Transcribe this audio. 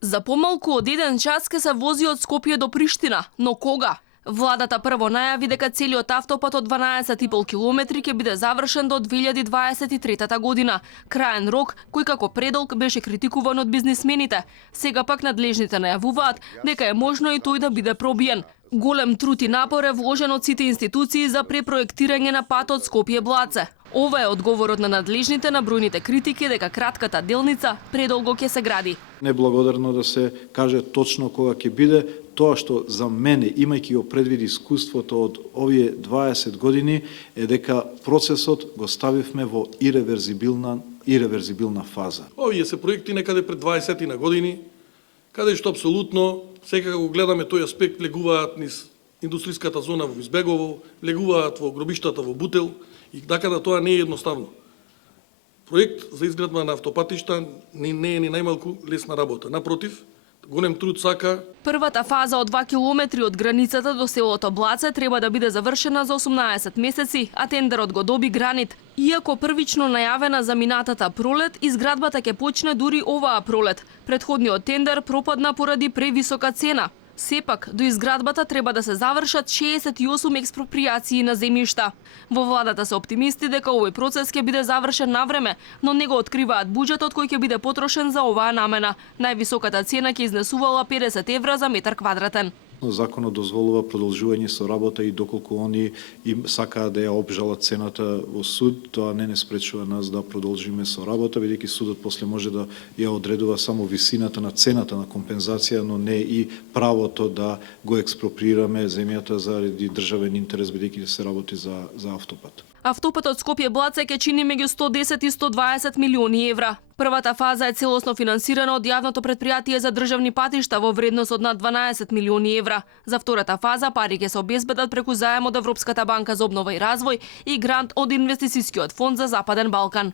За помалку од 1 час ке се вози од Скопје до Приштина, но кога? Владата прво најави дека целиот автопат од 12,5 километри ќе биде завршен до 2023 година. Краен рок кој како предолг беше критикуван од бизнисмените. Сега пак надлежните најавуваат дека е можно и тој да биде пробиен. Голем труд и напор е вложен од сите институции за препроектирање на патот Скопје-Блаце. Ова е одговорот на надлежните на бројните критики дека кратката делница предолго ќе се гради. Неблагодарно да се каже точно кога ќе биде. Тоа што за мене, имајќи го предвид искуството од овие 20 години, е дека процесот го ставивме во иреверзибилна фаза. Овие се проекти некаде пред 20 на години, каде што апсолутно, сега го гледаме тој аспект, легуваат низ индустријската зона во Избегово, легуваат во гробиштата во Бутел, и така да тоа не е едноставно. Проект за изградба на автопатишта не е ни најмалку лесна работа. Напротив, голем труд сака. Првата фаза од 2 километри од границата до селото Блаце треба да биде завршена за 18 месеци, а тендерот го доби Гранит. Иако првично најавена за минатата пролет, изградбата ќе почне дури оваа пролет. Претходниот тендер пропадна поради превисока цена. Сепак, до изградбата треба да се завршат 68 експроприации на земјишта. Во владата се оптимисти дека овој процес ќе биде завршен на време, но не го откриваат буџетот кој ќе биде потрошен за оваа намена. Највисоката цена ќе изнесувала 50 евра за метар квадратен. Законот дозволува продолжување со работа и доколку они им сакаат да ја обжалат цената во суд, тоа не спречува нас да продолжиме со работа, бидејќи судот после може да ја одредува само висината на цената на компензација, но не и правото да го експроприираме земјата заради државен интерес, бидејќи се работи за автопат. Автопатот Скопје-Блаце ќе чини меѓу 110 и 120 милиони евра. Првата фаза е целосно финансирана од јавното претпријатие за државни патишта во вредност од над 12 милиони евра. За втората фаза пари ќе се обезбедат преку заем од Европската банка за обнова и развој и грант од Инвестицијскиот фонд за Западен Балкан.